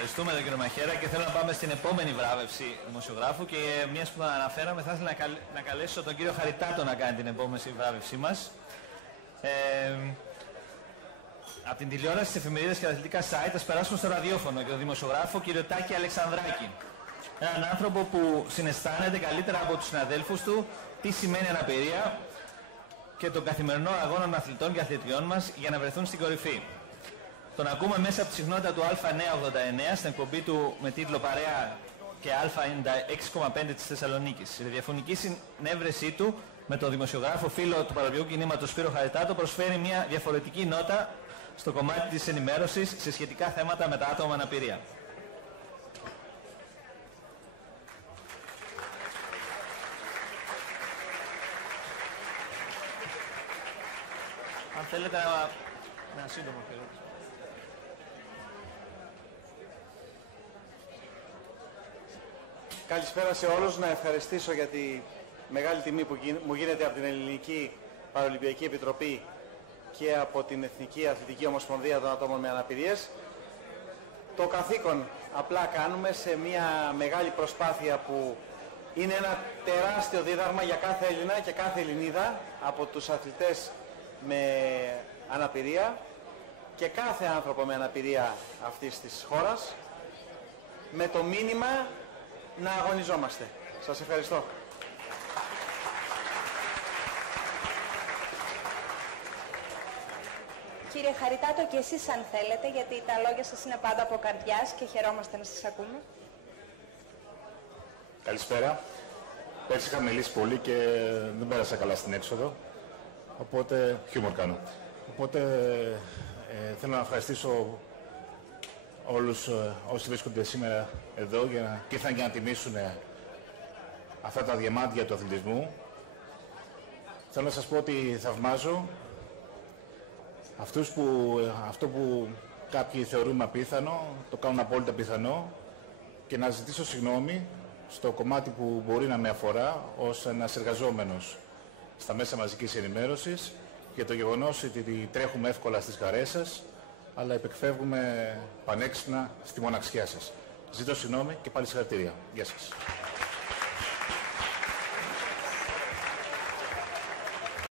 Ευχαριστούμε τον κύριο Μαχαίρα και θέλω να πάμε στην επόμενη βράβευση δημοσιογράφου και μιας που αναφέραμε θα ήθελα να καλέσω τον κύριο Χαριτάτο να κάνει την επόμενη βράβευσή μας. Από την τηλεόραση, τις εφημερίδες και τα αθλητικά site θα περάσουμε στο ραδιόφωνο και τον δημοσιογράφο κύριο Τάκη Αλεξανδράκη. Έναν άνθρωπο που συναισθάνεται καλύτερα από τους συναδέλφους του τι σημαίνει αναπηρία και τον καθημερινό αγώνα των αθλητών και αθλητριών μας για να βρεθούν στην κορυφή. Τον ακούμε μέσα από τη συχνότητα του Α989 στην εκπομπή του με τίτλο Παρέα και Α96,5 της Θεσσαλονίκης. Η ραδιοφωνική συνέβρεσή του με τον δημοσιογράφο φίλο του παραπληκτικού κινήματος Σπύρο Χαριτάτο προσφέρει μια διαφορετική νότα στο κομμάτι της ενημέρωσης σε σχετικά θέματα με τα άτομα με αναπηρία. Αν θέλετε ένα σύντομο χειρότερο. Καλησπέρα σε όλους. Να ευχαριστήσω για τη μεγάλη τιμή που μου γίνεται από την Ελληνική Παραολυμπιακή Επιτροπή και από την Εθνική Αθλητική Ομοσπονδία των Ατόμων με Αναπηρίες. Το καθήκον απλά κάνουμε σε μια μεγάλη προσπάθεια που είναι ένα τεράστιο δίδαγμα για κάθε Έλληνα και κάθε Ελληνίδα από τους αθλητές με αναπηρία και κάθε άνθρωπο με αναπηρία αυτής της χώρας, με το μήνυμα να αγωνιζόμαστε. Σας ευχαριστώ. Κύριε Χαριτάτο, και εσείς αν θέλετε, γιατί τα λόγια σας είναι πάντα από καρδιάς και χαιρόμαστε να σας ακούμε. Καλησπέρα. Πέρσι είχα μιλήσει πολύ και δεν πέρασα καλά στην έξοδο, οπότε χιούμορ κάνω. Οπότε θέλω να ευχαριστήσω όλους όσοι βρίσκονται σήμερα εδώ και ήρθαν για να τιμήσουν αυτά τα διαμάντια του αθλητισμού. Θέλω να σας πω ότι θαυμάζω αυτό που κάποιοι θεωρούμε απίθανο, το κάνουν απόλυτα πιθανό, και να ζητήσω συγγνώμη στο κομμάτι που μπορεί να με αφορά ως ένας εργαζόμενος στα μέσα μαζικής ενημέρωσης για το γεγονός ότι τρέχουμε εύκολα στις χαρές σας, αλλά επεκφεύγουμε πανέξυπνα στη μοναξιά σας. Ζητώ συγγνώμη και πάλι συγχαρητήρια. Γεια σας.